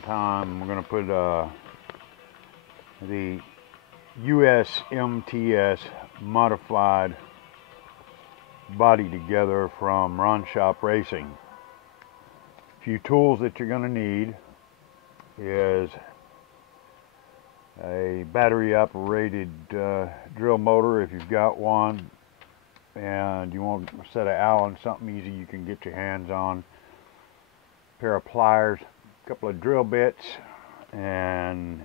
final time. We're going to put the USMTS modified body together from Ronshop Racing. A few tools that you're going to need is a battery operated drill motor if you've got one, and you want a set of Allen, something easy you can get your hands on, a pair of pliers, a couple of drill bits, and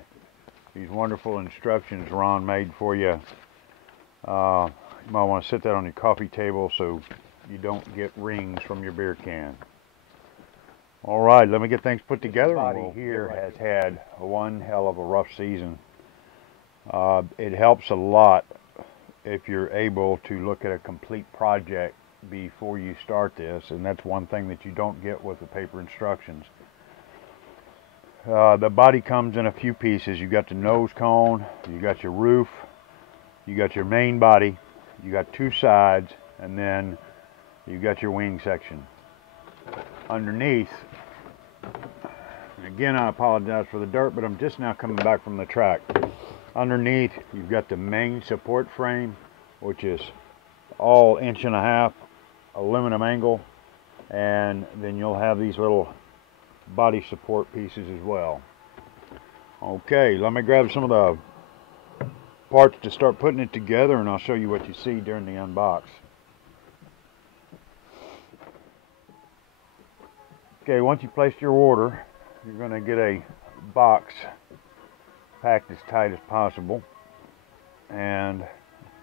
these wonderful instructions Ron made for you. You might want to set that on your coffee table so you don't get rings from your beer can. All right, let me get things put together. Everybody here has had one hell of a rough season. It helps a lot if you're able to look at a complete project before you start this, and that's one thing that you don't get with the paper instructions. The body comes in a few pieces. You got the nose cone, you got your roof, you got your main body, you got two sides, and then you got your wing section. Underneath, again, I apologize for the dirt, but I'm just now coming back from the track. Underneath, you've got the main support frame, which is all 1.5" aluminum angle, and then you'll have these little body support pieces as well. Okay, let me grab some of the parts to start putting it together, and I'll show you what you see during the unbox. Okay, once you placed your order, you're going to get a box packed as tight as possible, and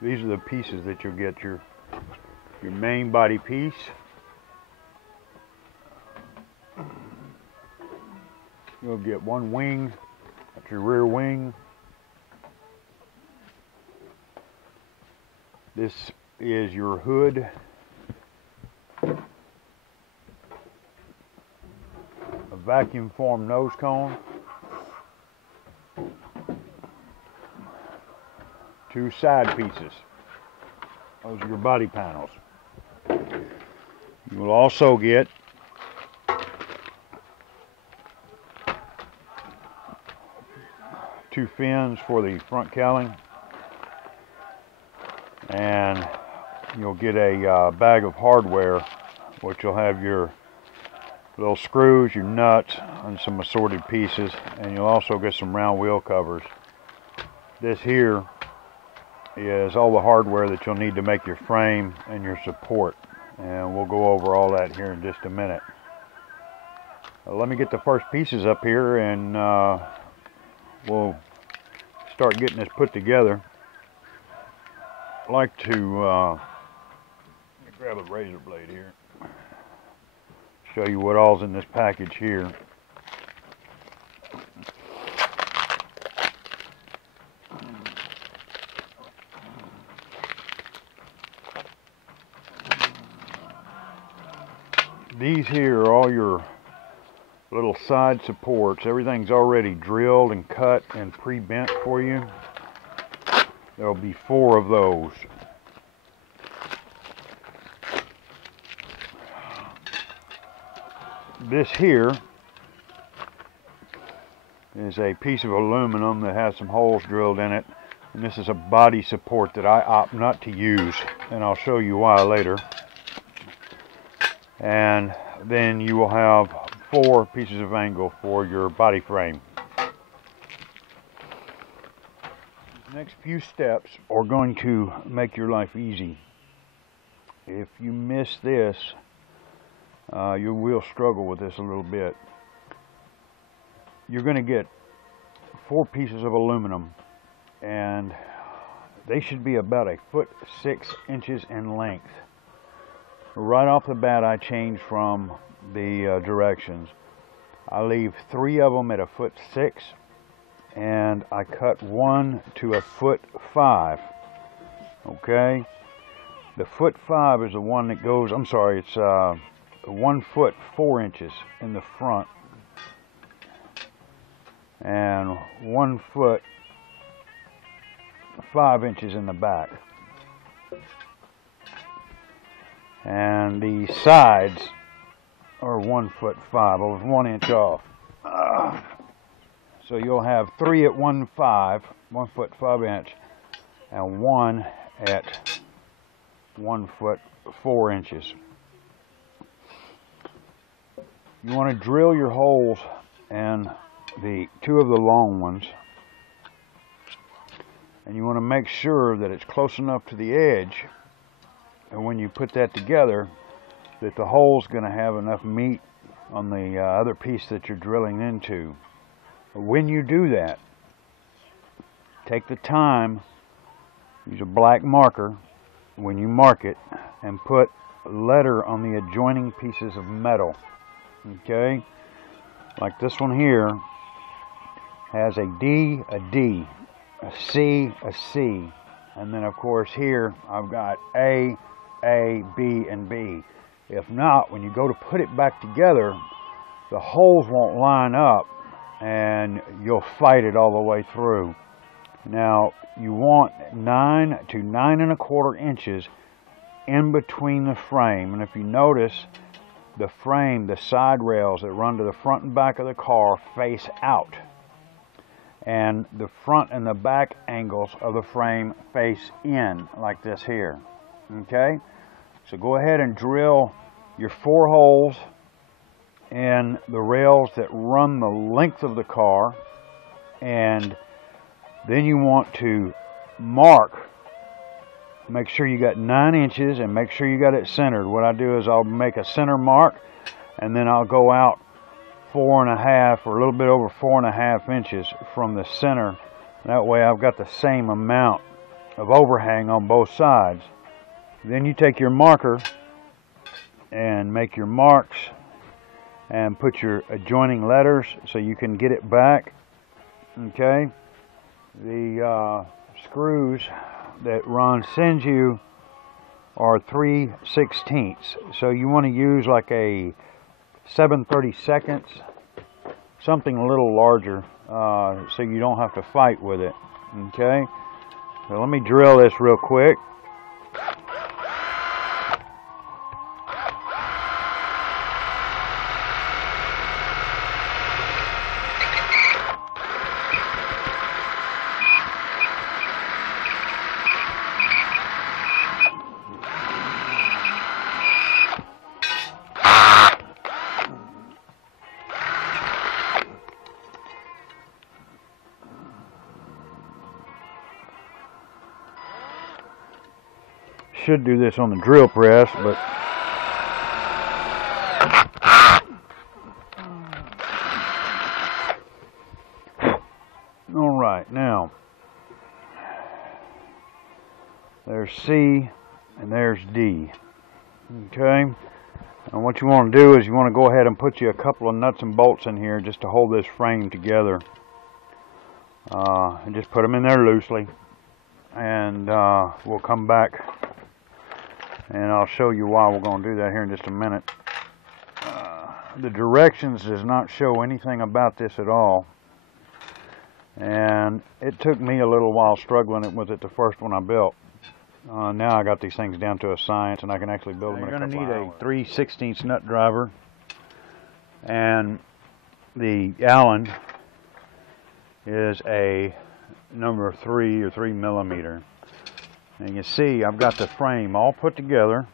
these are the pieces that you'll get. Your main body piece, you'll get one wing, that's your rear wing. This is your hood. A vacuum formed nose cone, two side pieces, those are your body panels. You will also get two fins for the front cowling, and you'll get a bag of hardware, which will have your little screws, your nuts, and some assorted pieces, and you'll also get some round wheel covers. This here is all the hardware that you'll need to make your frame and your support, and we'll go over all that here in just a minute. Let me get the first pieces up here, and we'll start getting this put together. I like to let me grab a razor blade here, show you what all's in this package here. These here are all your little side supports. Everything's already drilled and cut and pre-bent for you. There'll be 4 of those. This here is a piece of aluminum that has some holes drilled in it, and this is a body support that I opt not to use, and I'll show you why later. And then you will have 4 pieces of angle for your body frame. The next few steps are going to make your life easy. If you miss this, you will struggle with this a little bit. You're going to get 4 pieces of aluminum, and they should be about 1.6 inches in length. Right off the bat, I changed from the directions. I leave 3 of them at 1.6, and I cut 1 to 1.5. Okay, the 1.5 is the one that goes, I'm sorry, it's 1 foot 4 inches in the front, and 1 foot 5 inches in the back. And the sides are 1.5. I was 1 inch off. So you'll have 3 at 1 foot 5 inch, and 1 at 1 foot 4 inches. You want to drill your holes in the 2 of the long ones, and you want to make sure that it's close enough to the edge, and when you put that together, that the hole's going to have enough meat on the other piece that you're drilling into. When you do that, take the time, use a black marker when you mark it, and put a letter on the adjoining pieces of metal. Okay? Like this one here has a D, a D, a C, a C, and then of course here I've got A, B, and B. If not, when you go to put it back together, the holes won't line up and you'll fight it all the way through. Now, you want 9 to 9 1/4 inches in between the frame. And if you notice, the frame, the side rails that run to the front and back of the car face out. And the front and the back angles of the frame face in, like this here. Okay? So go ahead and drill your 4 holes in the rails that run the length of the car, and then you want to mark, make sure you got 9 inches and make sure you got it centered. What I do is I'll make a center mark, and then I'll go out 4.5 or a little bit over 4.5 inches from the center. That way I've got the same amount of overhang on both sides. Then you take your marker and make your marks and put your adjoining letters so you can get it back. Okay? The screws that Ron sends you are 3/16. So you want to use like a 7/32, something a little larger, so you don't have to fight with it. Okay? So let me drill this real quick. Should do this on the drill press, but all right, now there's C and there's D. Okay, and what you want to do is you want to go ahead and put you a couple of nuts and bolts in here just to hold this frame together, and just put them in there loosely, and we'll come back and I'll show you why we're going to do that here in just a minute. The directions does not show anything about this at all, and it took me a little while struggling with it the first one I built. Now I got these things down to a science, and I can actually build them in a couple of hours. You're going to need a 3/16 nut driver, and the Allen is a number 3 or 3 millimeter. And you see, I've got the frame all put together.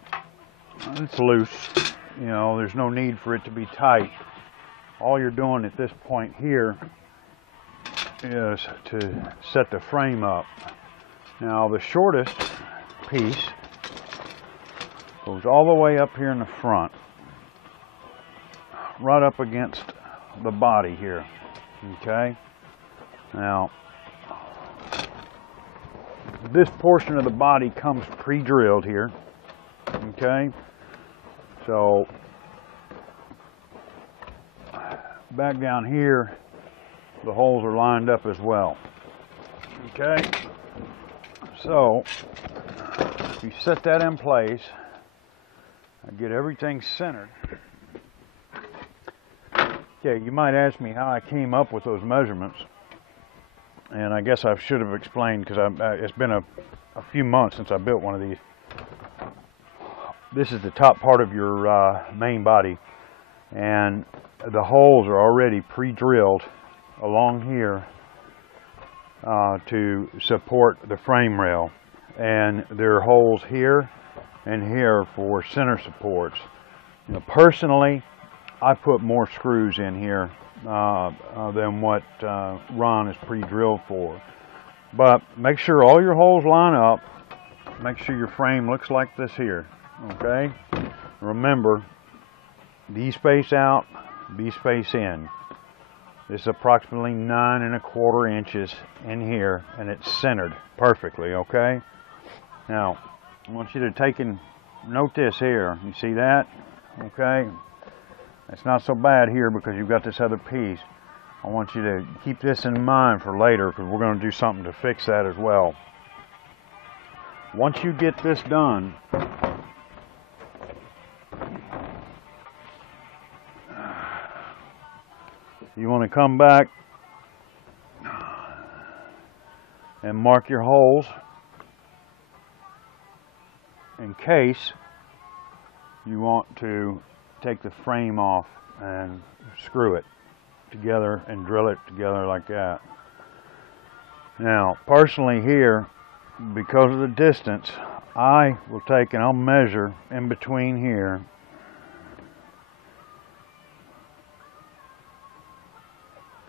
It's loose. You know, there's no need for it to be tight. All you're doing at this point here is to set the frame up. Now, the shortest piece goes all the way up here in the front, right up against the body here. Okay? Now, this portion of the body comes pre-drilled here. Okay, so back down here the holes are lined up as well. Okay, so if you set that in place and get everything centered. Okay, you might ask me how I came up with those measurements. And I guess I should have explained, because it's been a few months since I built one of these. This is the top part of your main body, and the holes are already pre-drilled along here to support the frame rail, and there are holes here and here for center supports. You know, personally, I put more screws in here than what Ron is pre-drilled for. But make sure all your holes line up. Make sure your frame looks like this here, okay? Remember, these face out, these face in. This is approximately 9¼ inches in here, and it's centered perfectly, okay? Now, I want you to take and note this here. You see that? Okay? It's not so bad here because you've got this other piece. I want you to keep this in mind for later because we're going to do something to fix that as well. Once you get this done, you want to come back and mark your holes in case you want to take the frame off and screw it together and drill it together like that. Now, personally here, because of the distance, I will take and I'll measure in between here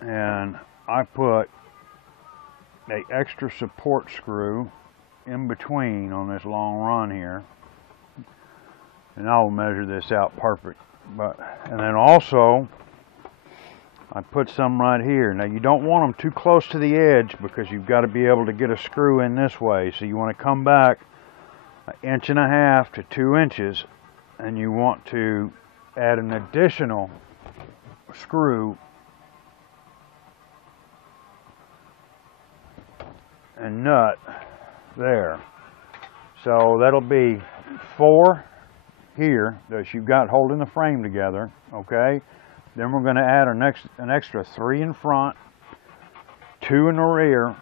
and I put an extra support screw in between on this long run here, and I'll measure this out perfect. And then also I put some right here. Now you don't want them too close to the edge because you've got to be able to get a screw in this way. So you want to come back 1.5 to 2 inches, and you want to add an additional screw and nut there. So that'll be 4 here that you've got holding the frame together, okay? Then we're going to add an extra 3 in front, 2 in the rear,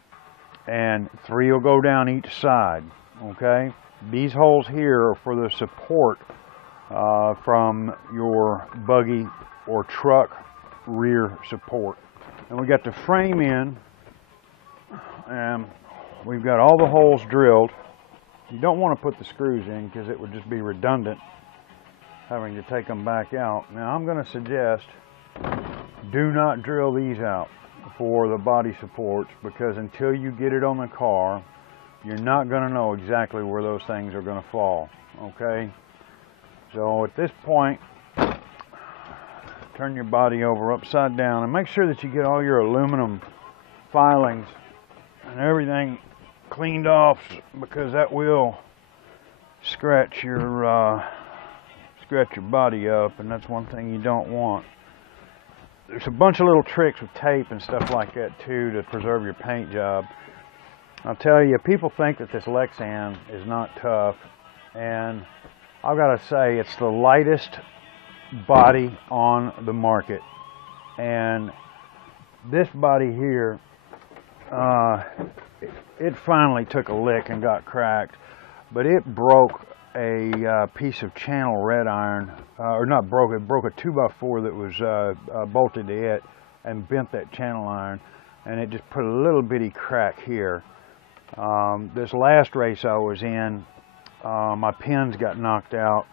and 3 will go down each side, okay? These holes here are for the support from your buggy or truck rear support. And we got the frame in, and we've got all the holes drilled. You don't want to put the screws in because it would just be redundant having to take them back out. Now I'm going to suggest do not drill these out for the body supports, because until you get it on the car, you're not going to know exactly where those things are going to fall, okay? So at this point, turn your body over upside down and make sure that you get all your aluminum filings and everything cleaned off, because that will scratch your body up, and that's one thing you don't want. There's a bunch of little tricks with tape and stuff like that too to preserve your paint job. I'll tell you, people think that this Lexan is not tough, and I've got to say it's the lightest body on the market. And this body here, it finally took a lick and got cracked, but it broke a piece of channel red iron, or not broke, it broke a 2x4 that was bolted to it and bent that channel iron, and it just put a little bitty crack here. This last race I was in, my pins got knocked out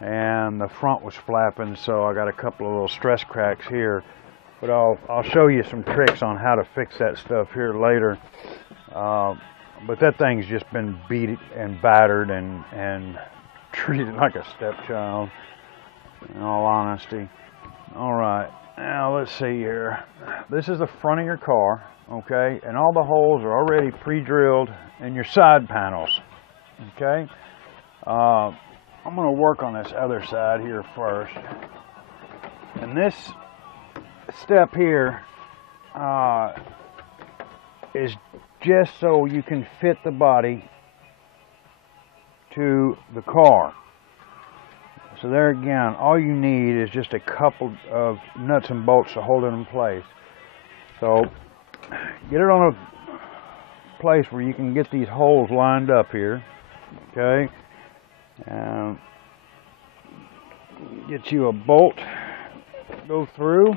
and the front was flapping, so I got a couple of little stress cracks here. But I'll show you some tricks on how to fix that stuff here later. But that thing's just been beat and battered and treated like a stepchild, in all honesty. All right, now let's see here. This is the front of your car, okay? And all the holes are already pre-drilled in your side panels, okay? I'm going to work on this other side here first. And this step here is just so you can fit the body to the car. So there again, all you need is just a couple of nuts and bolts to hold it in place. So get it on a place where you can get these holes lined up here, okay? And get you a bolt, go through.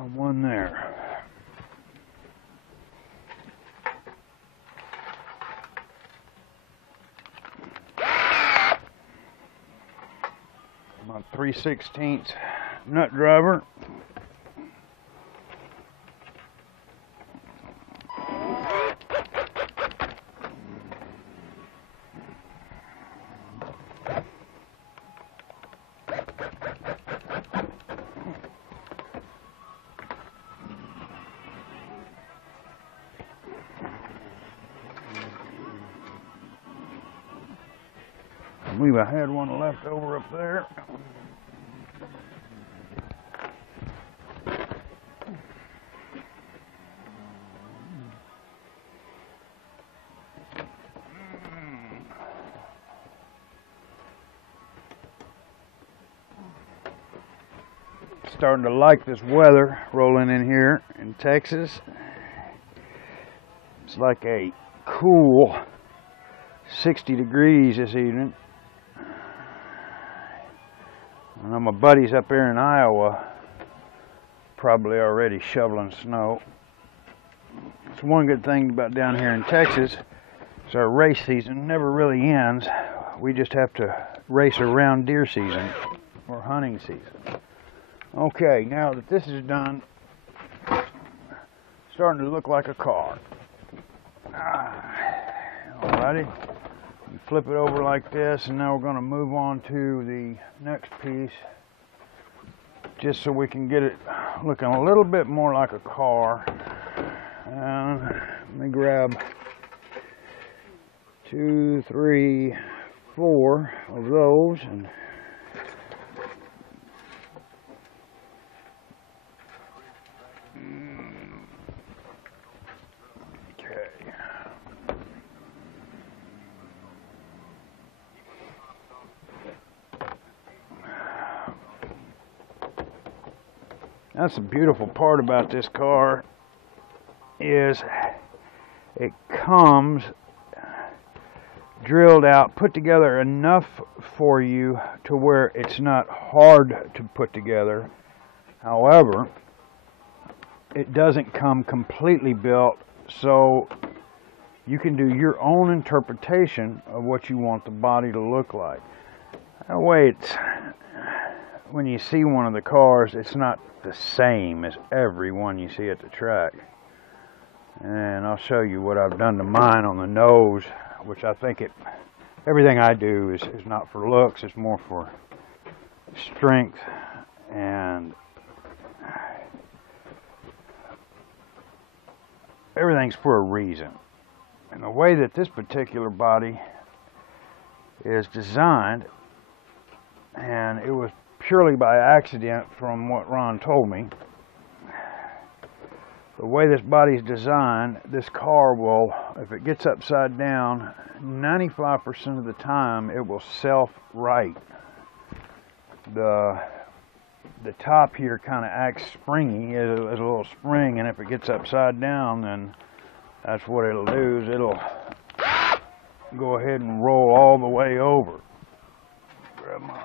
And one there. My 3/16 nut driver. I believe I had one left over up there. Starting to like this weather rolling in here in Texas. It's like a cool 60 degrees this evening. I know my buddies up here in Iowa probably already shoveling snow. It's one good thing about down here in Texas is our race season never really ends. We just have to race around deer season or hunting season. Okay, now that this is done, it's starting to look like a car. Alrighty, you flip it over like this, and now we're going to move on to the next piece, just so we can get it looking a little bit more like a car. Let me grab 2, 3, 4 of those, and that's the beautiful part about this car, is it comes drilled out, put together enough for you to where it's not hard to put together. However, it doesn't come completely built, so you can do your own interpretation of what you want the body to look like. That way, it's, when you see one of the cars, it's not the same as every one you see at the track. And I'll show you what I've done to mine on the nose, which I think everything I do is not for looks, it's more for strength, and everything's for a reason. And the way that this particular body is designed, and it was purely by accident from what Ron told me, the way this body is designed, this car will, if it gets upside down, 95% of the time it will self-right. The top here kind of acts springy as a little spring, and if it gets upside down, then that's what it'll do, is it'll go ahead and roll all the way over. Grab my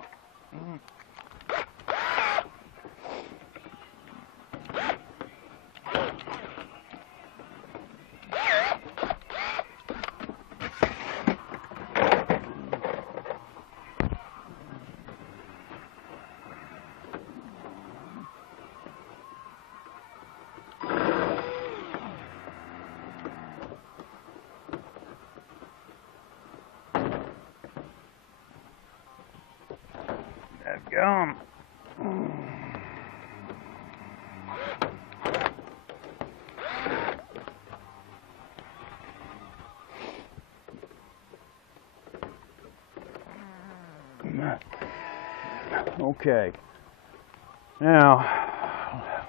gum. Okay, now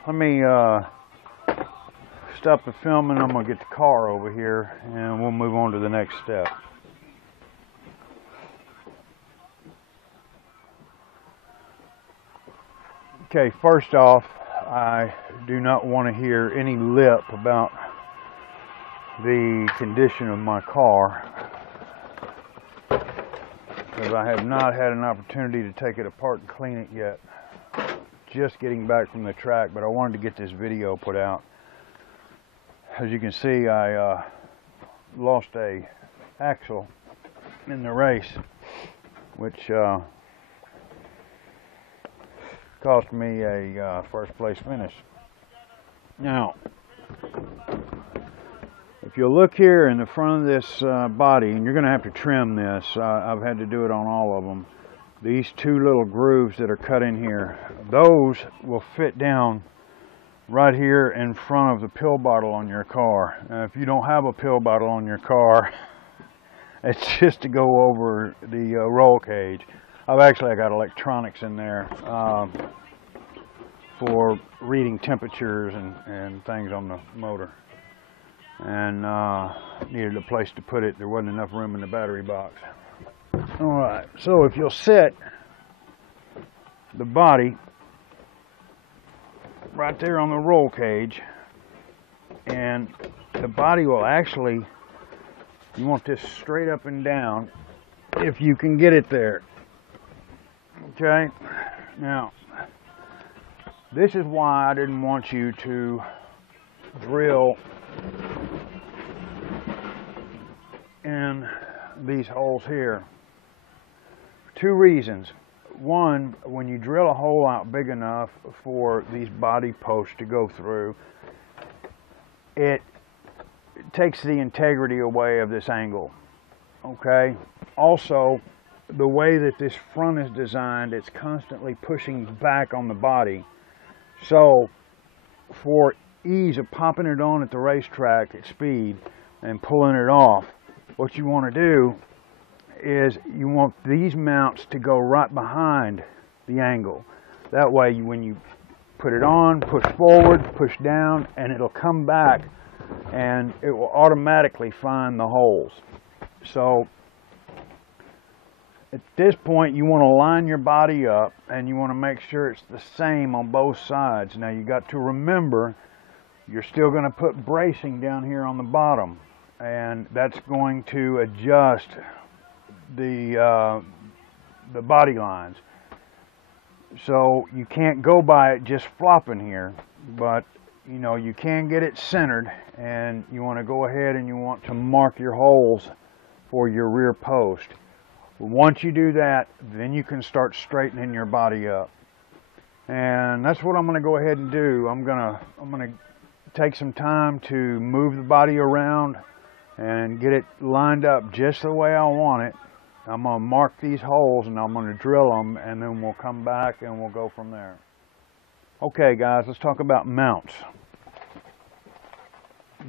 let me stop the filming. I'm gonna get the car over here and we'll move on to the next step. Okay, first off, I do not want to hear any lip about the condition of my car, because I have not had an opportunity to take it apart and clean it yet. just getting back from the track, but I wanted to get this video put out. As you can see, I lost a axle in the race, which cost me a first place finish. Now, if you look here in the front of this body, and you're going to have to trim this, I've had to do it on all of them. These two little grooves that are cut in here, those will fit down right here in front of the pill bottle on your car. If you don't have a pill bottle on your car, it's just to go over the roll cage. I've actually got electronics in there for reading temperatures and things on the motor. And needed a place to put it. There wasn't enough room in the battery box. Alright, so if you'll sit the body right there on the roll cage, and the body will actually, you want this straight up and down if you can get it there. Okay, now this is why I didn't want you to drill in these holes here. Two reasons. One, when you drill a hole out big enough for these body posts to go through, it takes the integrity away of this angle. Okay? Also, the way that this front is designed, it's constantly pushing back on the body. So, for ease of popping it on at the racetrack at speed and pulling it off, what you want to do is you want these mounts to go right behind the angle. That way, when you put it on, push forward, push down, and it'll come back and it will automatically find the holes. So at this point, you want to line your body up and you want to make sure it's the same on both sides. Now you got to remember, you're still going to put bracing down here on the bottom, and that's going to adjust the body lines. So you can't go by it just flopping here, but you know, you can get it centered, and you want to go ahead and you want to mark your holes for your rear post. Once you do that, then you can start straightening your body up. And that's what I'm going to go ahead and do. I'm going to take some time to move the body around and get it lined up just the way I want it. I'm going to mark these holes and I'm going to drill them, and then we'll come back and we'll go from there. Okay guys, let's talk about mounts.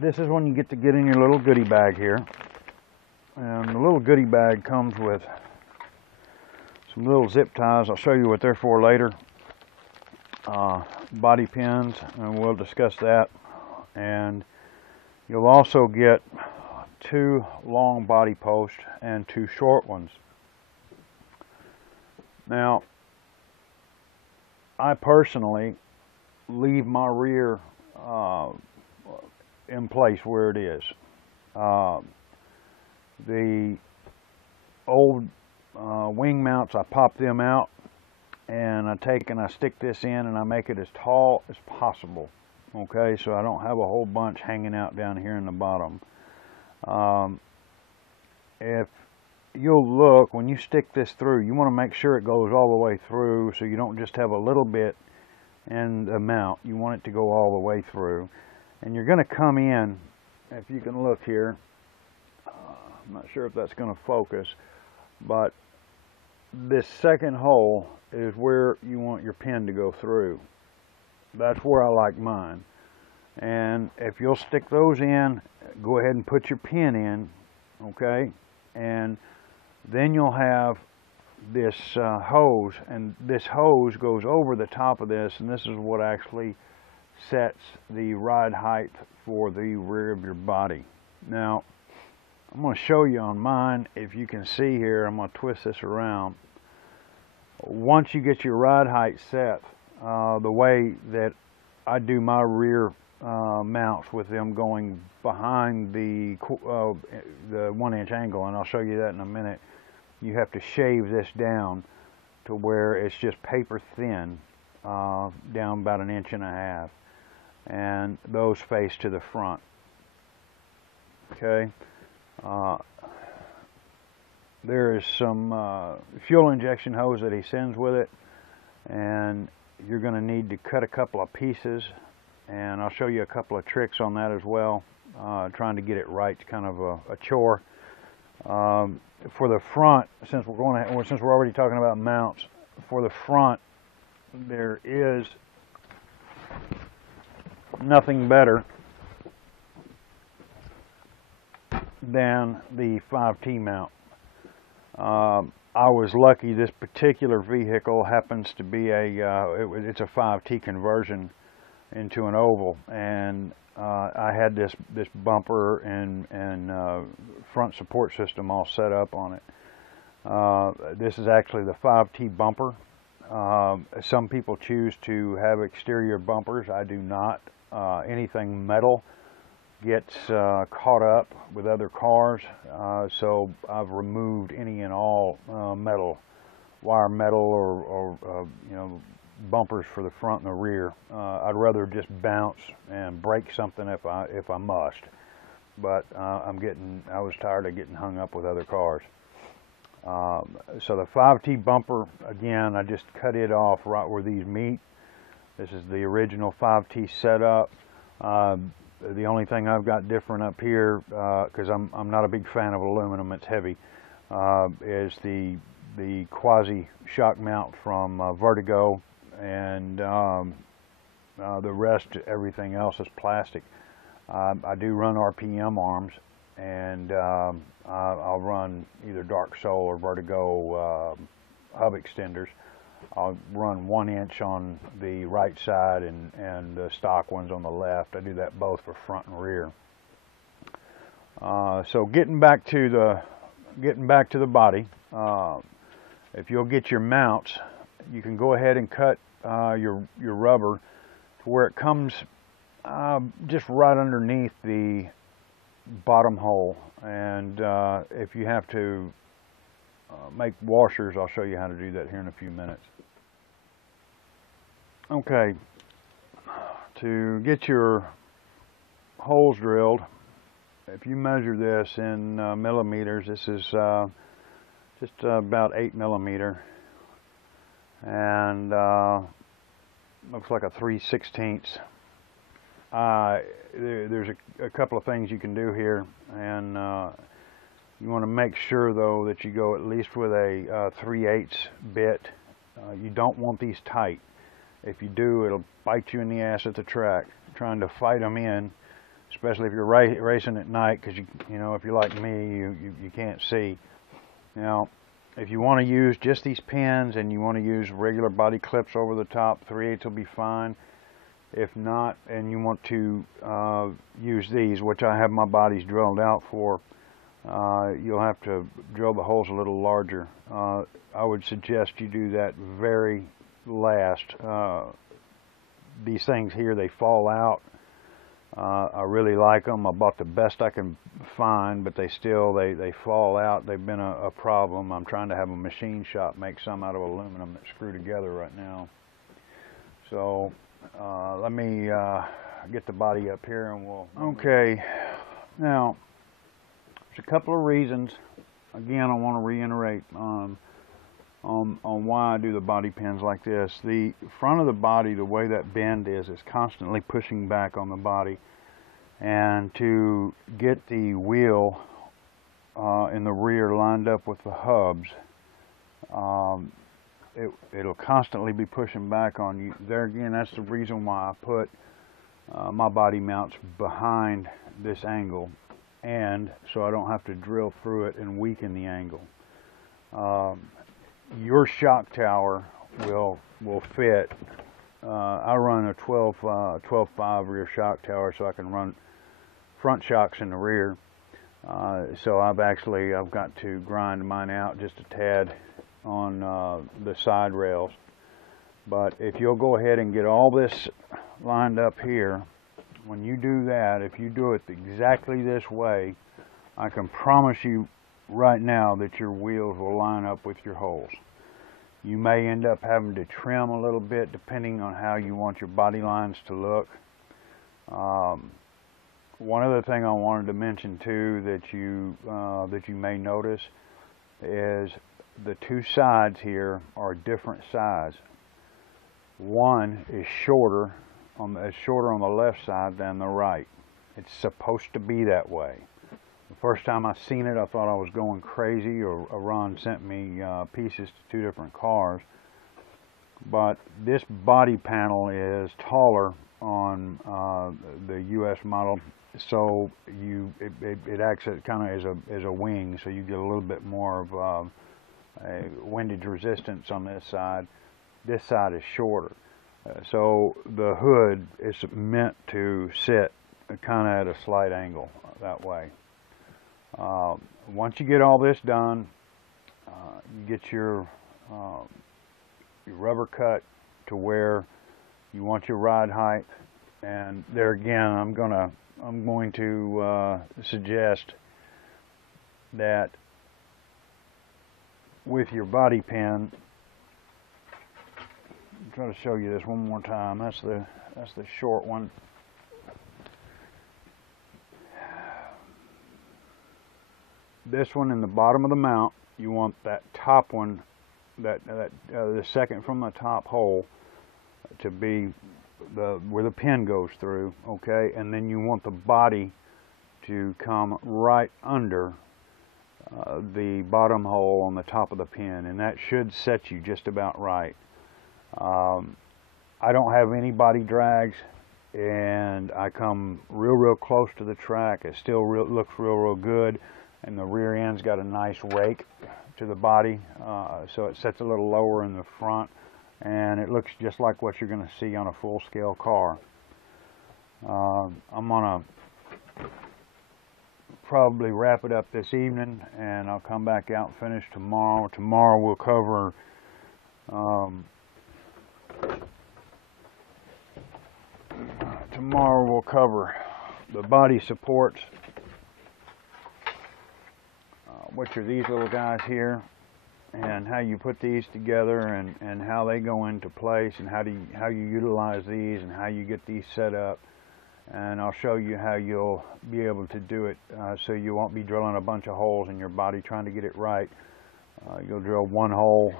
This is when you get in your little goodie bag here. And the little goodie bag comes with some little zip ties. I'll show you what they're for later. Body pins, and we'll discuss that. And you'll also get 2 long body posts and 2 short ones. Now, I personally leave my rear in place where it is. The old wing mounts, I pop them out, and I take and I stick this in and I make it as tall as possible. Okay, so I don't have a whole bunch hanging out down here in the bottom. If you'll look, when you stick this through, you want to make sure it goes all the way through, so you don't just have a little bit in the mount. You want it to go all the way through. And you're going to come in, if you can look here, I'm not sure if that's going to focus, but this second hole is where you want your pin to go through. That's where I like mine. And if you'll stick those in, go ahead and put your pin in, okay? And then you'll have this hose, and this hose goes over the top of this, and this is what actually sets the ride height for the rear of your body. Now, I'm going to show you on mine. If you can see here, I'm going to twist this around. Once you get your ride height set, the way that I do my rear mounts with them going behind the 1-inch angle, and I'll show you that in a minute, you have to shave this down to where it's just paper thin down about 1.5 inches, and those face to the front. Okay. There is some fuel injection hose that he sends with it, and you're going to need to cut a couple of pieces, and I'll show you a couple of tricks on that as well. Trying to get it right, kind of a chore. For the front, since we're already talking about mounts, for the front there is nothing better than the 5T mount. I was lucky. This particular vehicle happens to be it's a 5T conversion into an oval, and I had this bumper and front support system all set up on it. This is actually the 5T bumper. Some people choose to have exterior bumpers. I do not. Anything metal gets caught up with other cars, so I've removed any and all metal, wire metal or you know, bumpers for the front and the rear. I'd rather just bounce and break something if I must, but I was tired of getting hung up with other cars. So the 5T bumper, again, I just cut it off right where these meet. This is the original 5T setup. The only thing I've got different up here, because I'm not a big fan of aluminum, it's heavy, is the quasi shock mount from Vertigo, and the rest, everything else is plastic. I do run RPM arms, and I'll run either Dark Soul or Vertigo hub extenders. I'll run 1 inch on the right side and the stock ones on the left. I do that both for front and rear. So getting back to the body, if you'll get your mounts, you can go ahead and cut your rubber to where it comes just right underneath the bottom hole. And if you have to make washers, I'll show you how to do that here in a few minutes. Okay, to get your holes drilled, if you measure this in millimeters, this is just about 8 millimeter, and looks like a 3/16. There's a couple of things you can do here, and you want to make sure though that you go at least with a 3/8 bit. You don't want these tight. If you do, it'll bite you in the ass at the track trying to fight them in, especially if you're racing at night, because you know, if you're like me, you can't see. Now, if you want to use just these pins and you want to use regular body clips over the top, 3/8 will be fine. If not, and you want to use these, which I have my bodies drilled out for, you'll have to drill the holes a little larger. I would suggest you do that very last. These things here, they fall out. I really like them. I bought the best I can find, but they fall out. They've been a problem. I'm trying to have a machine shop make some out of aluminum that screw together right now. So let me get the body up here and we'll... Okay, now there's a couple of reasons. Again, I want to reiterate on why I do the body pins like this. The front of the body, the way that bend is constantly pushing back on the body, and to get the wheel in the rear lined up with the hubs, it'll constantly be pushing back on you. There again, that's the reason why I put my body mounts behind this angle, and so I don't have to drill through it and weaken the angle. Your shock tower will fit. I run a 12.5 rear shock tower, so I can run front shocks in the rear. So I've got to grind mine out just a tad on the side rails. But if you'll go ahead and get all this lined up here, when you do that, if you do it exactly this way, I can promise you right now that your wheels will line up with your holes. You may end up having to trim a little bit depending on how you want your body lines to look. One other thing I wanted to mention too that you may notice is the two sides here are different size. One is shorter on the left side than the right. It's supposed to be that way. The first time I seen it, I thought I was going crazy, or Ron sent me pieces to two different cars. But this body panel is taller on the US model, so it acts kind of as a wing, so you get a little bit more of windage resistance on this side. This side is shorter, so the hood is meant to sit kind of at a slight angle that way. Once you get all this done, you get your rubber cut to where you want your ride height, and there again I'm going to suggest that with your body pin, I'll try to show you this one more time. That's the short one. This one in the bottom of the mount, you want that top one, the second from the top hole, to be where the pin goes through, okay? And then you want the body to come right under the bottom hole on the top of the pin, and that should set you just about right. I don't have any body drags, and I come real close to the track. It still looks real good, and the rear end's got a nice rake to the body, so it sets a little lower in the front, and it looks just like what you're going to see on a full-scale car. I'm going to probably wrap it up this evening, and I'll come back out and finish tomorrow. Tomorrow we'll cover the body supports, which are these little guys here, and how you put these together, and how they go into place, and how you utilize these, and how you get these set up. And I'll show you how you'll be able to do it, so you won't be drilling a bunch of holes in your body trying to get it right. You'll drill one hole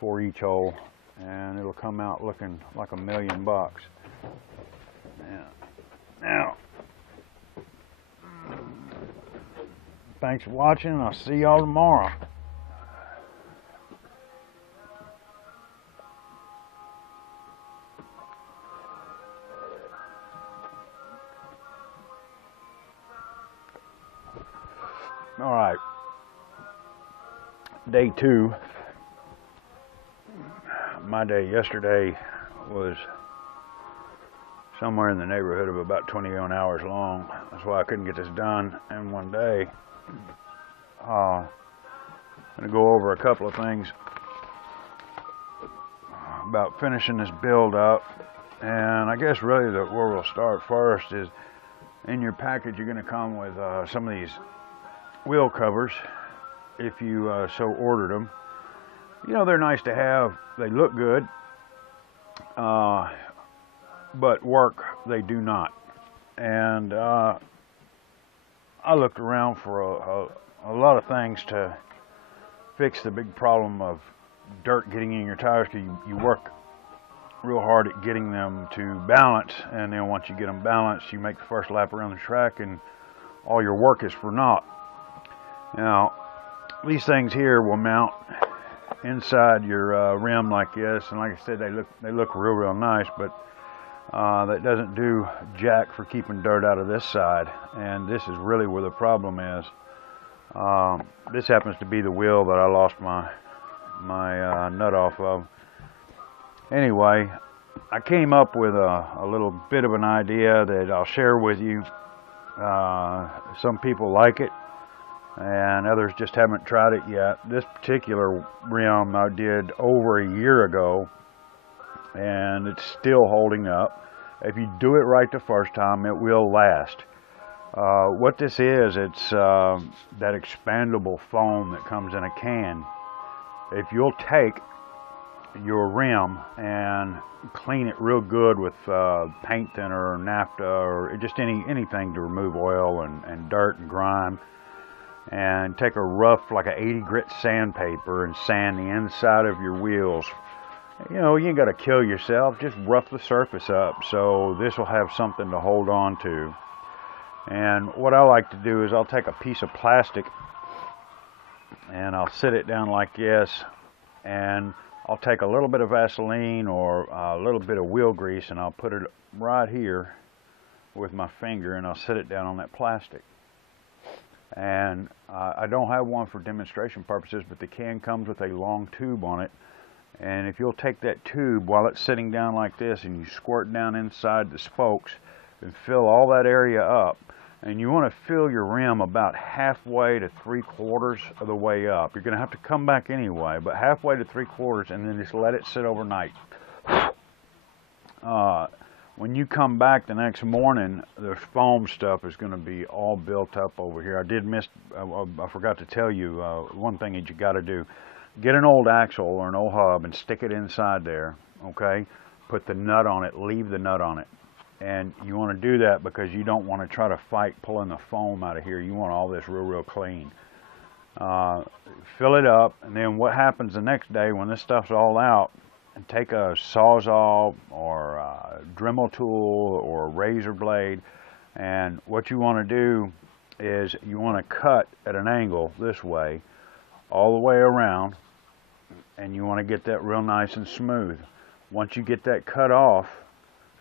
for each hole, and it'll come out looking like $1,000,000. Now, thanks for watching, and I'll see y'all tomorrow. All right, day 2. My day yesterday was somewhere in the neighborhood of about 21 hours long. That's why I couldn't get this done in one day. I'm going to go over a couple of things about finishing this build up, and I guess really where we'll start first is in your package. You're going to come with some of these wheel covers if you so ordered them. You know, they're nice to have. They look good, but work they do not. And I looked around for a lot of things to fix the big problem of dirt getting in your tires, because you work real hard at getting them to balance, and then once you get them balanced, you make the first lap around the track and all your work is for naught. Now, these things here will mount inside your rim like this, and like I said, they look real nice, but that doesn't do jack for keeping dirt out of this side, and this is really where the problem is. This happens to be the wheel that I lost my nut off of. Anyway, I came up with a little bit of an idea that I'll share with you. Some people like it, and others just haven't tried it yet. This particular rim I did over a year ago, and it's still holding up. If you do it right the first time, it will last. What this is, it's that expandable foam that comes in a can. If you'll take your rim and clean it real good with paint thinner or naphtha or just anything to remove oil and dirt and grime. And take a rough, like a 80 grit sandpaper, and sand the inside of your wheels. You know, you ain't got to kill yourself, just rough the surface up so this will have something to hold on to. And what I like to do is I'll take a piece of plastic and I'll sit it down like this, and I'll take a little bit of Vaseline or a little bit of wheel grease, and I'll put it right here with my finger, and I'll sit it down on that plastic. And I don't have one for demonstration purposes, but the can comes with a long tube on it. And if you'll take that tube while it's sitting down like this and you squirt down inside the spokes and fill all that area up, and you want to fill your rim about halfway to 3/4 of the way up. You're going to have to come back anyway, but halfway to 3/4, and then just let it sit overnight. When you come back the next morning, the foam stuff is going to be all built up over here. I forgot to tell you one thing that you got to do. Get an old axle or an old hub and stick it inside there, okay? Put the nut on it, leave the nut on it. And you want to do that because you don't want to try to fight pulling the foam out of here. You want all this real clean. Fill it up, and then what happens the next day when this stuff's all out, and take a Sawzall or a Dremel tool or a razor blade, and what you want to do is you want to cut at an angle this way all the way around, and you want to get that real nice and smooth. Once you get that cut off,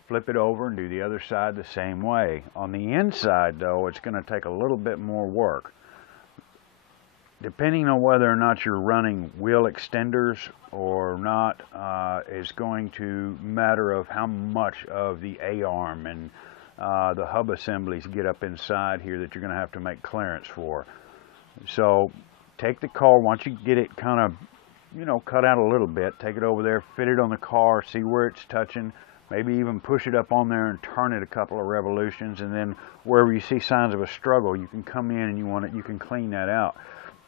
flip it over and do the other side the same way. On the inside though, it's going to take a little bit more work. Depending on whether or not you're running wheel extenders or not is going to matter of how much of the A-arm and the hub assemblies get up inside here that you're going to have to make clearance for. So take the car, once you get it kind of, you know, cut out a little bit, take it over there, fit it on the car, see where it's touching, maybe even push it up on there and turn it a couple of revolutions, and then wherever you see signs of a struggle, you can come in and you can clean that out.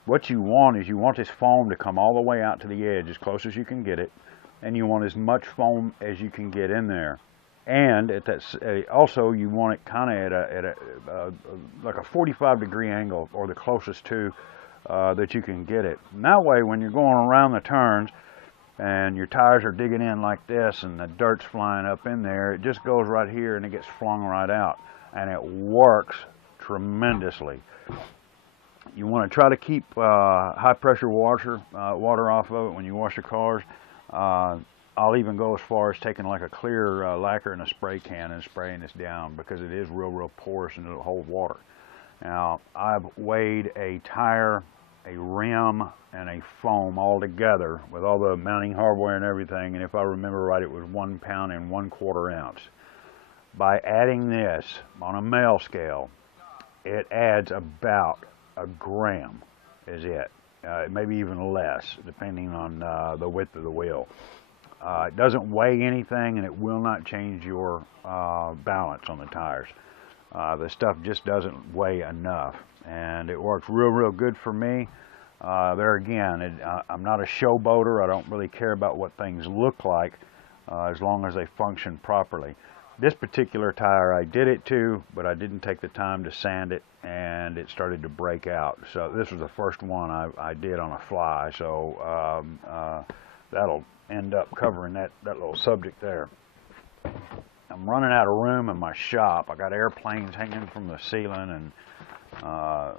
What you want is you want this foam to come all the way out to the edge as close as you can get it, and you want as much foam as you can get in there. And at that, also you want it kind of at a like a 45-degree angle, or the closest to that you can get it. And that way, when you're going around the turns and your tires are digging in like this and the dirt's flying up in there, it just goes right here and it gets flung right out, and it works tremendously. You want to try to keep high pressure water off of it when you wash your cars. I'll even go as far as taking like a clear lacquer in a spray can and spraying this down, because it is real porous and it'll hold water. Now, I've weighed a tire, a rim, and a foam all together with all the mounting hardware and everything, and if I remember right, it was 1 pound and 1/4 ounce. By adding this on a male scale, it adds about a gram, is it. Maybe even less, depending on the width of the wheel. It doesn't weigh anything, and it will not change your balance on the tires. The stuff just doesn't weigh enough, and it works real good for me. There again, I'm not a showboater. I don't really care about what things look like as long as they function properly. This particular tire I did it to, but I didn't take the time to sand it, and it started to break out. So this was the first one I did on a fly, so that'll end up covering that little subject there. I'm running out of room in my shop. I got airplanes hanging from the ceiling, and I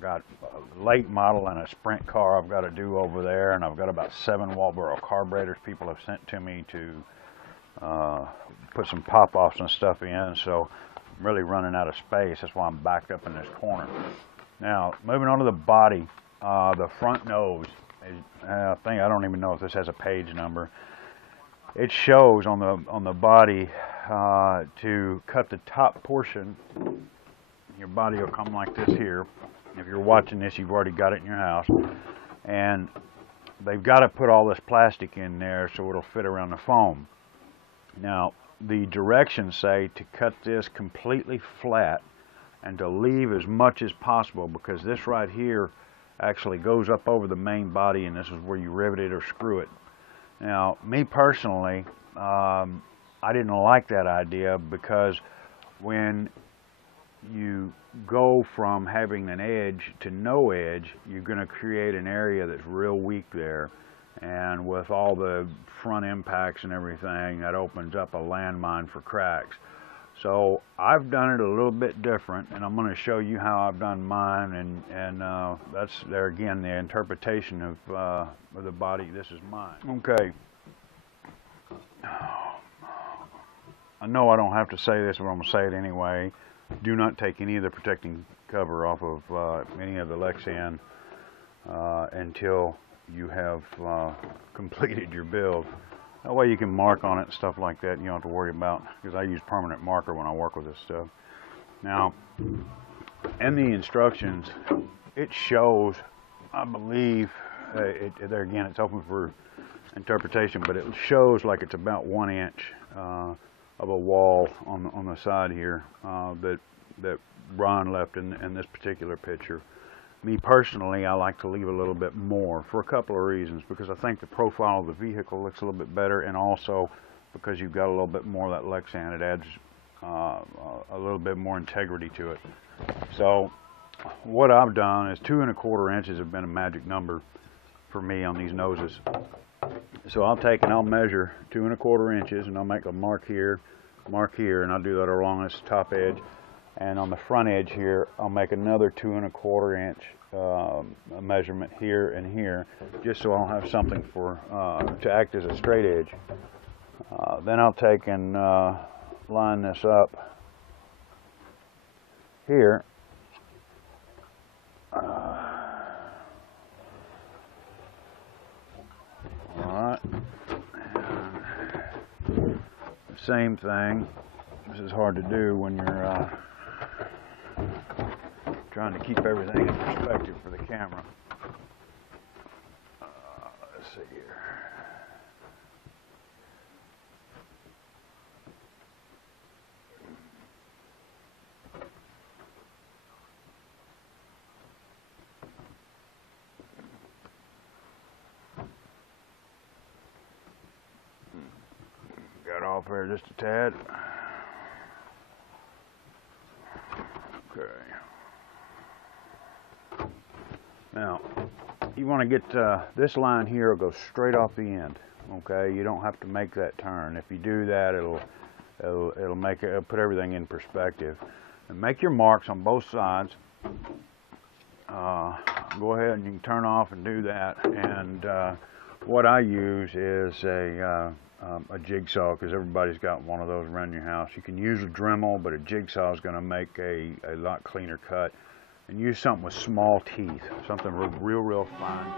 got a late model and a sprint car I've got to do over there, and I've got about 7 Walboro carburetors people have sent to me to put some pop-offs and stuff in, so I'm really running out of space. That's why I'm backed up in this corner. Now, moving on to the body, the front nose. I don't even know if this has a page number. It shows on the body to cut the top portion. Your body will come like this here. If you're watching this, you've already got it in your house, and they've got to put all this plastic in there so it'll fit around the foam. Now, the directions say to cut this completely flat and to leave as much as possible, because this right here actually goes up over the main body, and this is where you rivet it or screw it. Now, me personally, I didn't like that idea, because when you go from having an edge to no edge, you're going to create an area that's real weak there. And with all the front impacts and everything, that opens up a landmine for cracks. So I've done it a little bit different, and I'm going to show you how I've done mine, and that's there again, the interpretation of the body. This is mine. Okay. I know I don't have to say this, but I'm going to say it anyway. Do not take any of the protecting cover off of any of the Lexan until you have completed your build. That way you can mark on it and stuff like that, and you don't have to worry about, because I use permanent marker when I work with this stuff. Now, in the instructions, it shows, I believe, there again, it's open for interpretation, but it shows like it's about 1 inch of a wall on the side here that Ron left in this particular picture. Me personally, I like to leave a little bit more for a couple of reasons, because I think the profile of the vehicle looks a little bit better, and also because you've got a little bit more of that Lexan, it adds a little bit more integrity to it. So what I've done is 2 1/4 inches have been a magic number for me on these noses. So I'll take and I'll measure 2 1/4 inches, and I'll make a mark here, and I'll do that along this top edge. And on the front edge here, I'll make another 2 1/4 inch measurement here and here, just so I'll have something for to act as a straight edge. Then I'll take and line this up here. Alright, the same thing. This is hard to do when you're trying to keep everything in perspective for the camera. Let's see here. Got off there just a tad. Okay. Now, you want to get this line here will go straight off the end. Okay, you don't have to make that turn. If you do that, it'll make it put everything in perspective. And make your marks on both sides. Go ahead and you can turn off and do that. And what I use is a jigsaw, because everybody's got one of those around your house. You can use a Dremel, but a jigsaw is going to make a lot cleaner cut. And use something with small teeth, something real fine.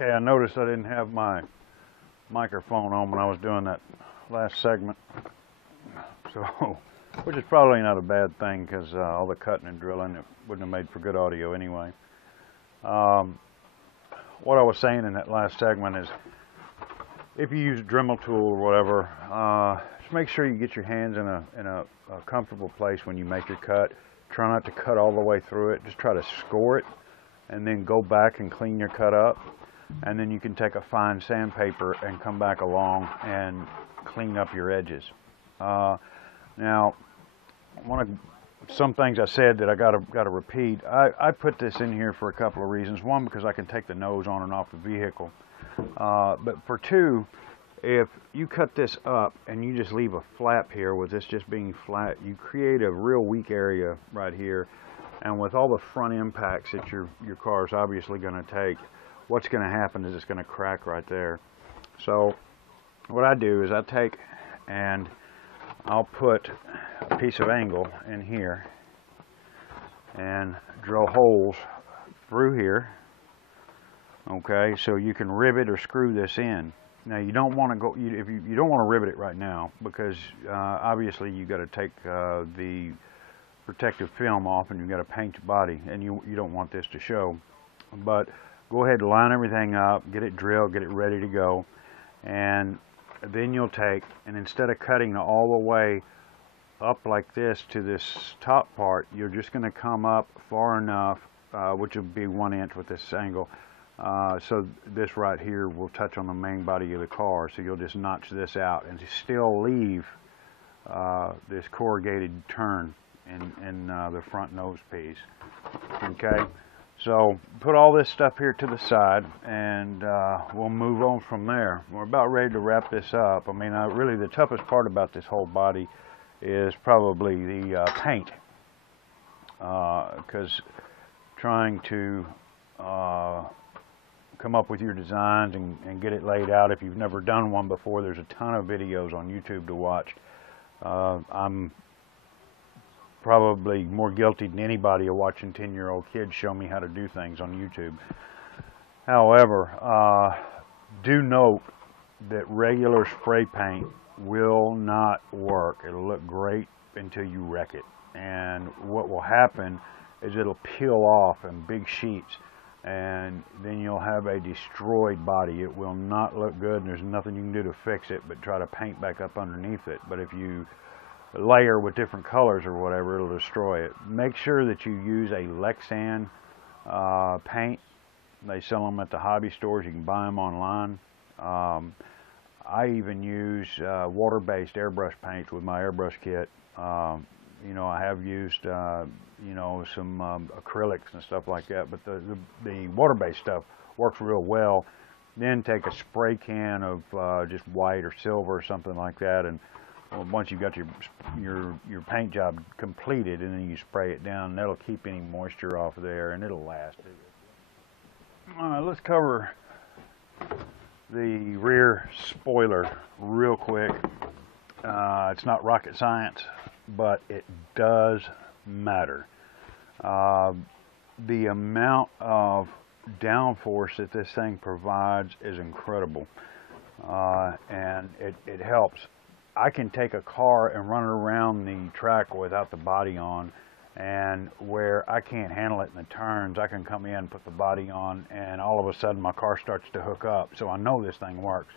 Okay, I noticed I didn't have my microphone on when I was doing that last segment, so which is probably not a bad thing because all the cutting and drilling, it wouldn't have made for good audio anyway. What I was saying in that last segment is, if you use a Dremel tool or whatever, just make sure you get your hands in a comfortable place when you make your cut. Try not to cut all the way through it. Just try to score it, and then go back and clean your cut up. And then you can take a fine sandpaper and come back along and clean up your edges. Now, some things I said that I got to repeat. I put this in here for a couple of reasons. One, because I can take the nose on and off the vehicle. But for two, if you cut this up and you just leave a flap here with this just being flat, you create a real weak area right here. And with all the front impacts that your car is obviously going to take, what's going to happen is it's going to crack right there. So what I do is I take and I'll put a piece of angle in here and drill holes through here. Okay, so you can rivet or screw this in. Now you don't want to go, if you don't want to rivet it right now, because obviously you got to take the protective film off and you've got to paint your body, and you don't want this to show. But go ahead and line everything up, get it drilled, get it ready to go, and then you'll take, and instead of cutting all the way up like this to this top part, you're just going to come up far enough, which will be 1 inch with this angle, so this right here will touch on the main body of the car. So you'll just notch this out and still leave this corrugated turn in the front nose piece. Okay, so put all this stuff here to the side, and we'll move on from there. We're about ready to wrap this up. I mean, really the toughest part about this whole body is probably the paint, because trying to come up with your designs and get it laid out. If you've never done one before, there's a ton of videos on YouTube to watch. I'm probably more guilty than anybody of watching 10-year-old kids show me how to do things on YouTube. However, do note that regular spray paint will not work. It'll look great until you wreck it. And what will happen is it'll peel off in big sheets, and then you'll have a destroyed body. It will not look good, and there's nothing you can do to fix it but try to paint back up underneath it. But if you layer with different colors or whatever, it'll destroy it. Make sure that you use a Lexan paint. They sell them at the hobby stores. You can buy them online. I even use water-based airbrush paints with my airbrush kit. You know, I have used you know, some acrylics and stuff like that, but the water-based stuff works real well. Then take a spray can of just white or silver or something like that, and once you've got your paint job completed, and then you spray it down, that'll keep any moisture off of there, and it'll last. Let's cover the rear spoiler real quick. It's not rocket science, but it does matter. The amount of downforce that this thing provides is incredible, and it helps. I can take a car and run it around the track without the body on, and where I can't handle it in the turns, I can come in and put the body on, and all of a sudden my car starts to hook up. So I know this thing works.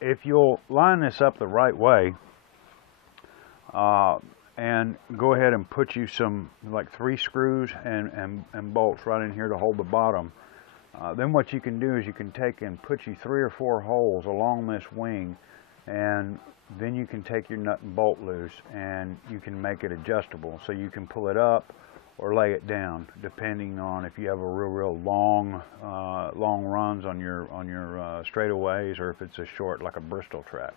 If you'll line this up the right way, and go ahead and put you some, like 3 screws and bolts right in here to hold the bottom, then what you can do is you can take and put you 3 or 4 holes along this wing, and then you can take your nut and bolt loose, and you can make it adjustable. So you can pull it up or lay it down, depending on if you have a real long runs on your straightaways, or if it's a short, like a Bristol track.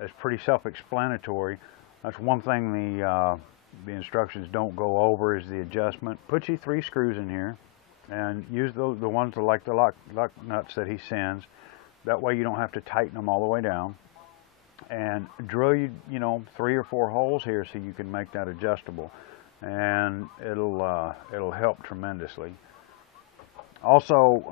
It's pretty self-explanatory. That's one thing the instructions don't go over, is the adjustment. Put you 3 screws in here, and use the ones that like the lock nuts that he sends. That way you don't have to tighten them all the way down. And drill you know 3 or 4 holes here so you can make that adjustable, and it'll help tremendously. Also,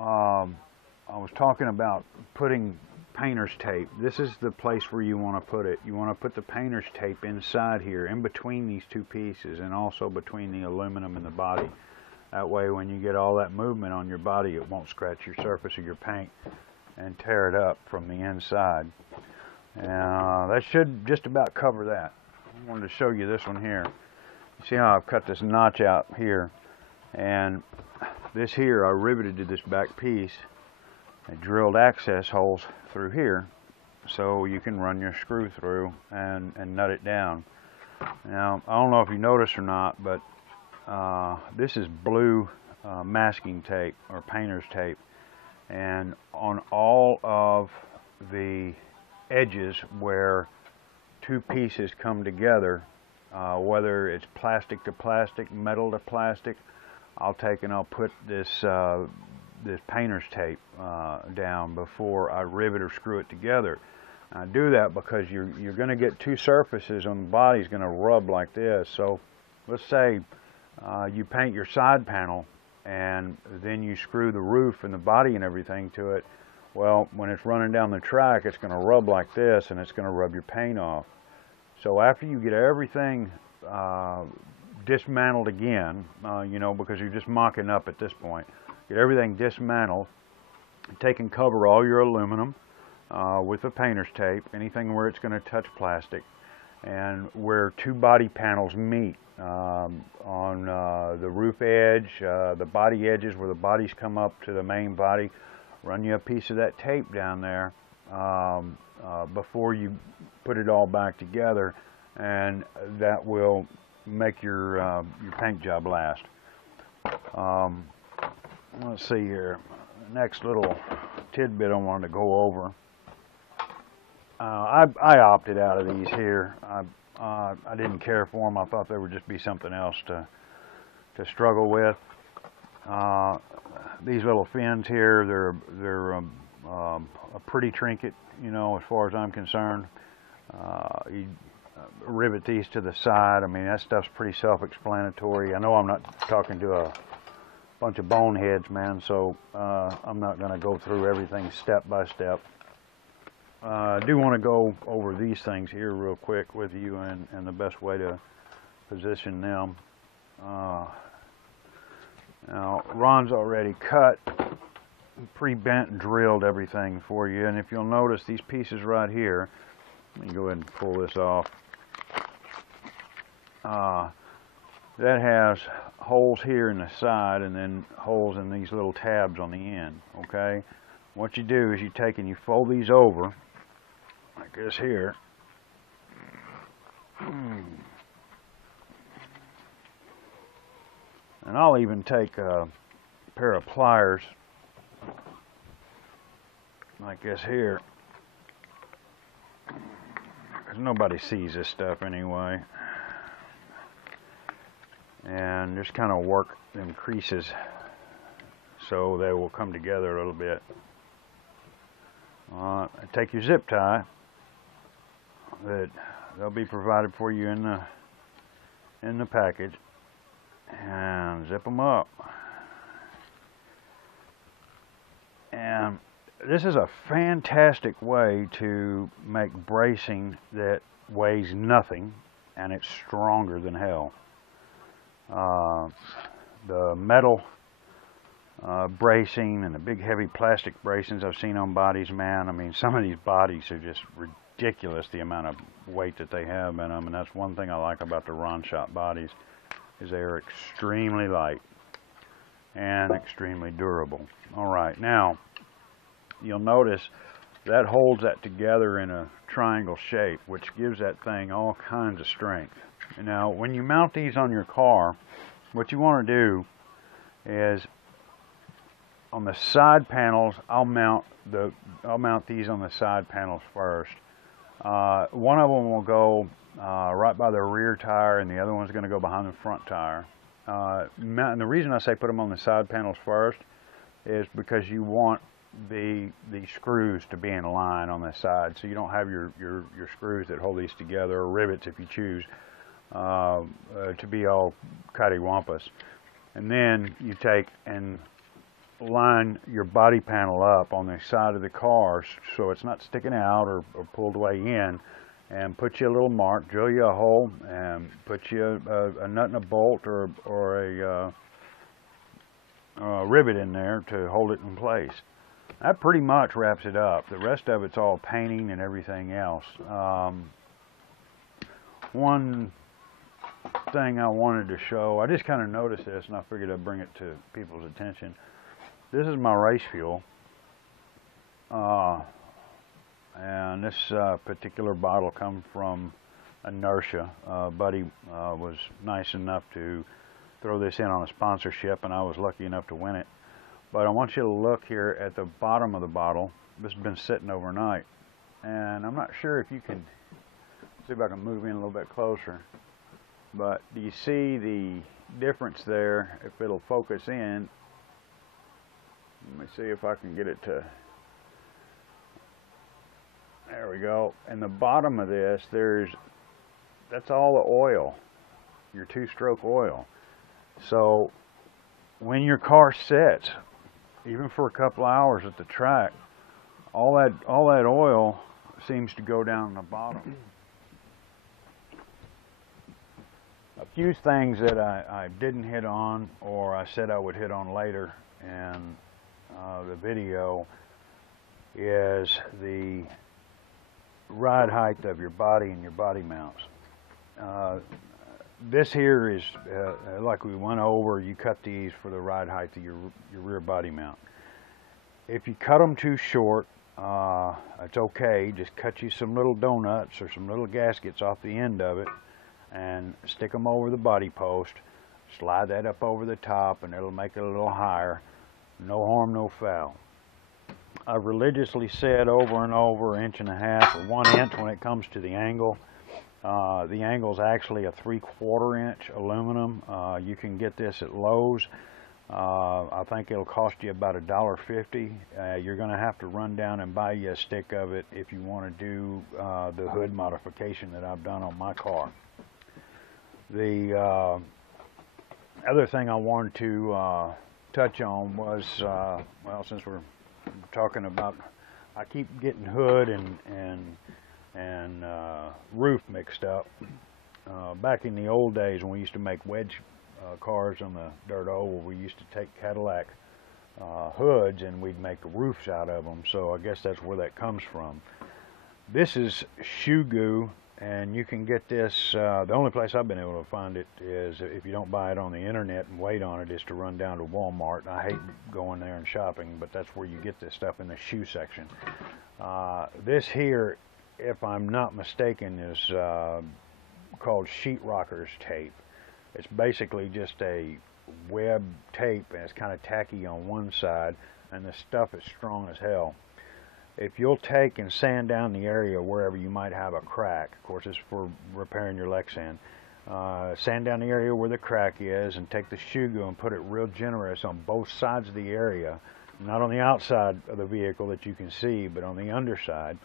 I was talking about putting painter's tape. This is the place where you want to put it. You want to put the painter's tape inside here, in between these two pieces, and also between the aluminum and the body. That way, when you get all that movement on your body, it won't scratch your surface of your paint and tear it up from the inside. And that should just about cover that. I wanted to show you this one here. You see how I've cut this notch out here, and this here I riveted to this back piece. I drilled access holes through here so you can run your screw through and nut it down. Now, I don't know if you noticed or not, but this is blue masking tape or painter's tape, and on all of the edges where two pieces come together, whether it's plastic to plastic, metal to plastic, I'll take and I'll put this this painter's tape down before I rivet or screw it together. I do that because you're going to get two surfaces on the body's going to rub like this. So let's say you paint your side panel and then you screw the roof and the body and everything to it. Well, when it's running down the track, it's going to rub like this, and it's going to rub your paint off. So after you get everything dismantled again, you know, because you're just mocking up at this point, get everything dismantled, take and cover all your aluminum with the painter's tape, anything where it's going to touch plastic, and where two body panels meet on the roof edge, the body edges where the bodies come up to the main body. Run you a piece of that tape down there before you put it all back together, and that will make your paint job last. Let's see here. Next little tidbit I wanted to go over. I opted out of these here. I didn't care for them. I thought they would just be something else to struggle with. These little fins here, they're a pretty trinket, you know, as far as I'm concerned. You rivet these to the side. I mean, that stuff's pretty self-explanatory. I know I'm not talking to a bunch of boneheads, man, so I'm not going to go through everything step by step. I do want to go over these things here real quick with you, and the best way to position them. Now, Ron's already cut, pre-bent, and drilled everything for you. And if you'll notice, these pieces right here, let me go ahead and pull this off. That has holes here in the side, and then holes in these little tabs on the end, okay? What you do is you take and you fold these over, like this here. And I'll even take a pair of pliers like this here, because nobody sees this stuff anyway, and just kind of work them creases so they will come together a little bit. Take your zip tie that they'll be provided for you in the package, and zip them up. And this is a fantastic way to make bracing that weighs nothing, and it's stronger than hell. The metal bracing and the big heavy plastic bracings I've seen on bodies, man, I mean, some of these bodies are just ridiculous, the amount of weight that they have in them, and that's one thing I like about the Ronshop bodies, is they are extremely light and extremely durable. All right, now you'll notice that holds that together in a triangle shape, which gives that thing all kinds of strength. Now, when you mount these on your car, what you want to do is on the side panels, I'll mount these on the side panels first. One of them will go right by the rear tire, and the other one's going to go behind the front tire. And the reason I say put them on the side panels first is because you want the screws to be in line on the side, so you don't have your screws that hold these together, or rivets if you choose, to be all cattywampus. And then you take and line your body panel up on the side of the car so it's not sticking out or pulled way in, and put you a little mark, drill you a hole, and put you a nut and a bolt or a rivet in there to hold it in place. That pretty much wraps it up. The rest of it's all painting and everything else. One thing I wanted to show, I just kind of noticed this and I figured I'd bring it to people's attention. This is my race fuel, and this particular bottle comes from Inertia. Buddy was nice enough to throw this in on a sponsorship, and I was lucky enough to win it. But I want you to look here at the bottom of the bottle. This has been sitting overnight, and I'm not sure if you can see if I can move in a little bit closer. But do you see the difference there? If it'll focus in, let me see if I can get it to, there we go. And the bottom of this, that's all the oil, your two-stroke oil. So when your car sits, even for a couple hours at the track, all that oil seems to go down the bottom. A few things that I didn't hit on, or I said I would hit on later in the video, is the ride height of your body and your body mounts. This here is, like we went over, you cut these for the ride height of your rear body mount. If you cut them too short, it's okay. Just cut you some little donuts or some little gaskets off the end of it and stick them over the body post. Slide that up over the top and it'll make it a little higher. No harm, no foul. I've religiously said over and over, 1.5 inches or 1 inch when it comes to the angle. The angle is actually a 3/4 inch aluminum. You can get this at Lowe's. I think it'll cost you about $1.50. You're going to have to run down and buy you a stick of it if you want to do the hood modification that I've done on my car. The other thing I wanted to touch on was, well, since we're talking about, I keep getting hood and roof mixed up. Back in the old days when we used to make wedge cars on the dirt oval, we used to take Cadillac hoods and we'd make roofs out of them, so I guess that's where that comes from. This is shoe goo, and you can get this, the only place I've been able to find it is, if you don't buy it on the internet and wait on it, is to run down to Walmart. I hate going there and shopping, but that's where you get this stuff, in the shoe section. This here, if I'm not mistaken, is called sheetrockers tape. It's basically just a web tape, and it's kind of tacky on one side, and the stuff is strong as hell. If you'll take and sand down the area wherever you might have a crack, of course it's for repairing your Lexan, sand down the area where the crack is and take the shoe goo and put it real generous on both sides of the area, not on the outside of the vehicle that you can see, but on the underside.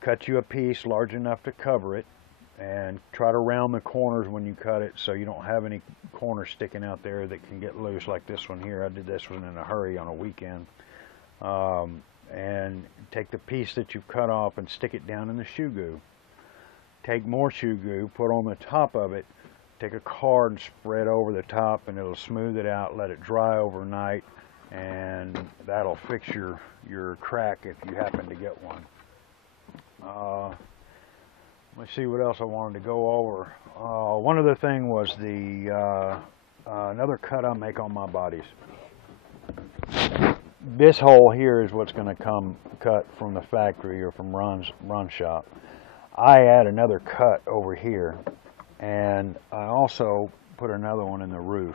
Cut you a piece large enough to cover it, and try to round the corners when you cut it so you don't have any corners sticking out there that can get loose, like this one here. I did this one in a hurry on a weekend. And take the piece that you've cut off and stick it down in the shoe goo. Take more shoe goo, put on the top of it, take a card and spread over the top, and it'll smooth it out, let it dry overnight, and that'll fix your crack if you happen to get one. Let's see what else I wanted to go over. One other thing was the another cut I make on my bodies. This hole here is what's going to come cut from the factory or from Ronshop. I add another cut over here, and I also put another one in the roof.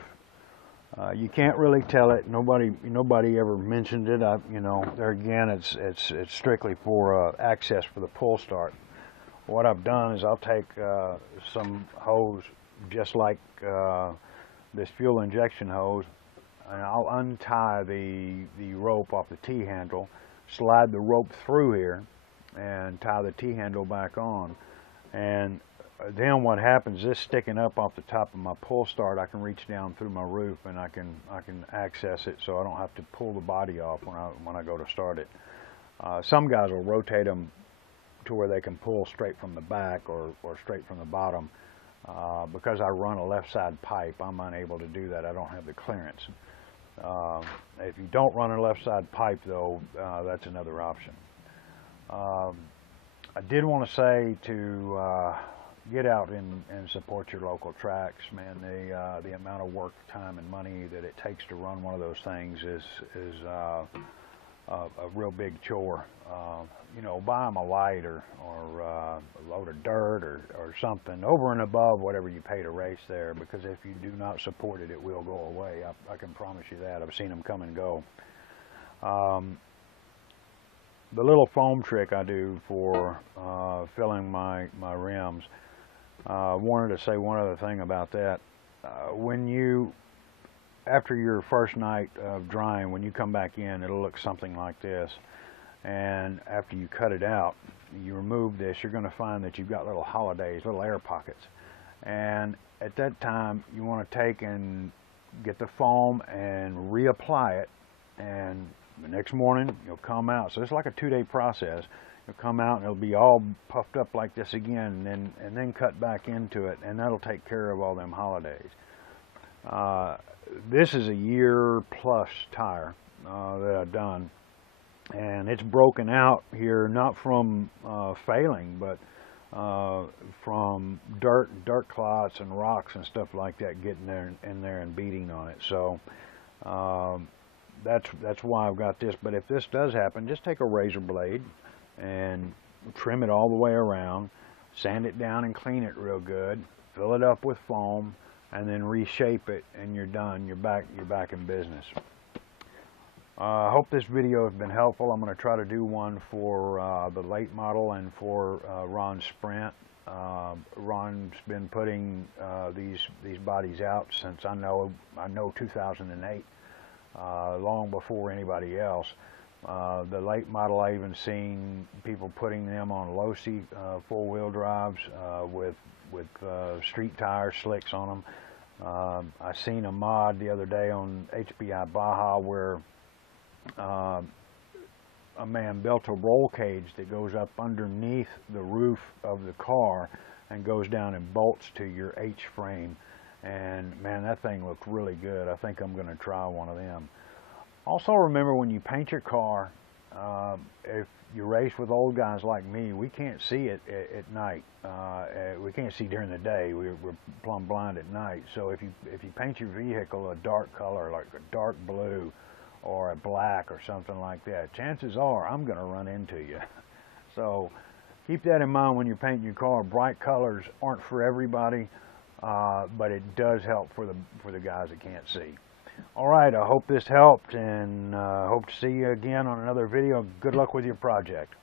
You can't really tell it. Nobody ever mentioned it. You know, there again, it's strictly for access for the pull start. What I've done is I'll take some hose, just like this fuel injection hose, and I'll untie the rope off the T-handle, slide the rope through here, and tie the T-handle back on. And then what happens, this sticking up off the top of my pull start, I can reach down through my roof and I can access it, so I don't have to pull the body off when I go to start it. Some guys will rotate them to where they can pull straight from the back or straight from the bottom. Because I run a left side pipe, I'm unable to do that. I don't have the clearance. If you don't run a left side pipe though, that's another option. I did want to say to get out and support your local tracks, man. The amount of work, time, and money that it takes to run one of those things is a real big chore. You know, buy them a light or a load of dirt or something over and above whatever you pay to race there, because if you do not support it, it will go away. I can promise you that. I've seen them come and go. The little foam trick I do for filling my rims, wanted to say one other thing about that. After your first night of drying, when you come back in, it'll look something like this. And after you cut it out, you remove this, you're going to find that you've got little holidays, little air pockets. And at that time, you want to take and get the foam and reapply it. And the next morning, you'll come out. So it's like a 2-day process. You'll come out and it'll be all puffed up like this again, and then cut back into it, and that'll take care of all them holidays. This is a year-plus tire that I've done, and it's broken out here not from failing, but from dirt clots and rocks and stuff like that getting in there and beating on it. So that's why I've got this. But if this does happen, just take a razor blade and trim it all the way around, sand it down and clean it real good, fill it up with foam, and then reshape it, and you're done. You're back in business. I hope this video has been helpful. I'm going to try to do one for the late model and for Ron's Sprint. Ron's been putting these bodies out since I know 2008, long before anybody else. The late model, I even seen people putting them on low-seat four-wheel drives with street tire slicks on them. I seen a mod the other day on HBI Baja where a man built a roll cage that goes up underneath the roof of the car and goes down and bolts to your H-frame. And man, that thing looked really good. I think I'm going to try one of them. Also remember, when you paint your car, if you race with old guys like me, we can't see it at night. We can't see during the day. We're plumb blind at night. So if you paint your vehicle a dark color, like a dark blue or a black or something like that, chances are I'm going to run into you. So keep that in mind when you're painting your car. Bright colors aren't for everybody, but it does help for the guys that can't see. All right, I hope this helped, and hope to see you again on another video. Good luck with your project.